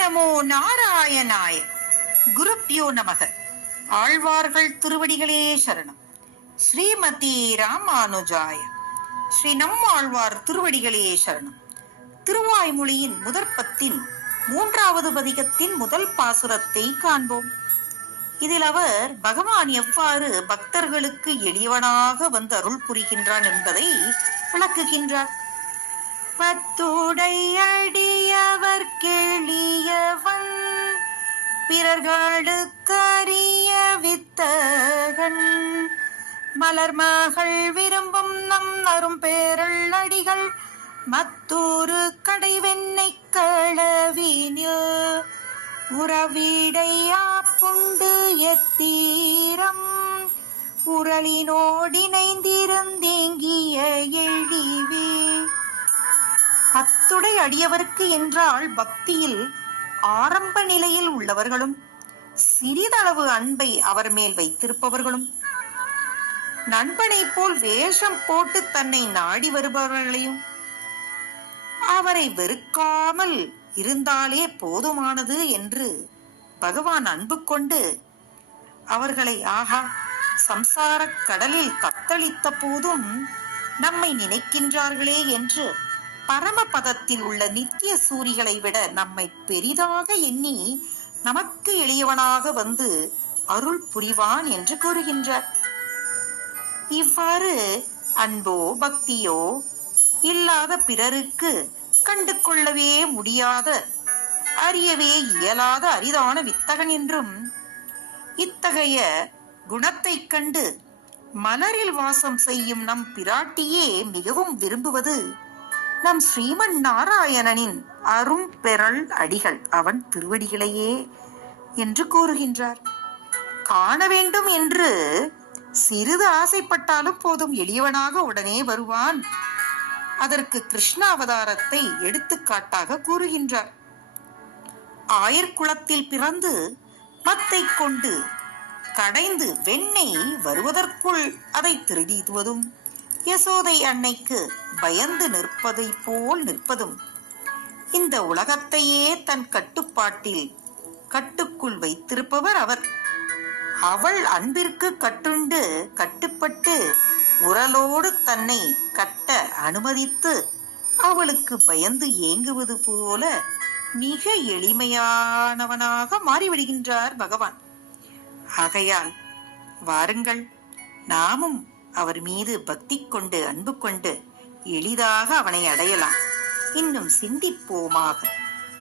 நமோ நாராயணாய. குருப்யோ நமக. ஆழ்வார்கள் திருவடிகளே சரணம். ஸ்ரீமதி ராமானுஜாய. ஸ்ரீ நம்மாழ்வார் திருவடிகளே சரணம். திருவாய்மொழியின் முதற்பத்தின் 3வது பதிகத்தின் முதல் பாசுரத்தை காண்போம். இதில் அவர் பகவான் எவ்வாறு பக்தர்களுக்கு எளியவனாக வந்து அருள் புரிகின்றான் என்பதை விளக்குகின்றார். பத்துடையடியவர் கேளியவன் பிறர்களுக்கரிய வித்தகன் மலர் மகள் விரும்பும் நம் அரும் பேரள் அடிகள் மத்தூரு கடைவெண்ணை களவினில் உறவிடையா புண்டு எத்தீரம் உரலினோடிணைந்திருந்தேங்கிய எழிவே. பத்துடை அடியவர்க்கு என்றால் பக்தியில் ஆரம்ப நிலையில் உள்ளவர்களும் சிறிதளவு அன்பை அவர் மேல் வைத்திருப்பவர்களும் நண்பனை போல் வேஷம் போட்டு தன்னை நாடி வருபவர்களையும் அவரை வெறுக்காமல் இருந்தாலே போதுமானது என்று பகவான் அன்பு கொண்டு அவர்களை ஆஹா சம்சார கடலில் தத்தளித்த போதும் நம்மை நினைக்கின்றார்களே என்று பரமபதத்தில் உள்ள நித்திய சூரிகளை விட நம்மை பெரிதாக எண்ணி நமக்கு எளியவனாக வந்து அருள் புரிவான் என்று கூறுகின்றார். இவ்வாறு அன்போ பக்தியோ இல்லாத பிறருக்கு கண்டு கொள்ளவே முடியாத அறியவே இயலாத அரிதான வித்தகன் என்றும் இத்தகைய குணத்தை கண்டு மலரில் வாசம் செய்யும் நம் பிராட்டியே மிகவும் விரும்புவது நம் ஸ்ரீமன் நாராயணனின் அரும் பெறல் அடிகள் அவன் திருவடிகளையே என்று கூறுகின்றார். காண வேண்டும் என்று சிறிது ஆசைப்பட்டாலும் போதும், எளியவனாக உடனே வருவான். அதற்கு கிருஷ்ண அவதாரத்தை எடுத்துக்காட்டாக கூறுகின்றார். ஆயர்குலத்தில் பிறந்து மத்தை கொண்டு கடைந்து வெண்ணெய் வருவதற்குள் அதை திருடிடுவதும் யசோதை அன்னைக்கு பயந்து நிற்பதை போல் நிற்பதும் இந்த உலகத்தையே தன் கட்டுக்குள் வைத்திருப்பவர் அவர். அவள் அன்பிற்கு கட்டுண்டு கட்டுப்பட்டு உரலோடு தன்னை கட்ட அனுமதித்து அவளுக்கு பயந்து ஏங்குவது போல மிக எளிமையானவனாக மாறிவிடுகின்றார் பகவான். ஆகையால் வாருங்கள், நாமும் அவர் மீது பக்தி கொண்டு அன்பு கொண்டு எளிதாக அவனை அடையலாம். இன்னும் சிந்திப்போமாக.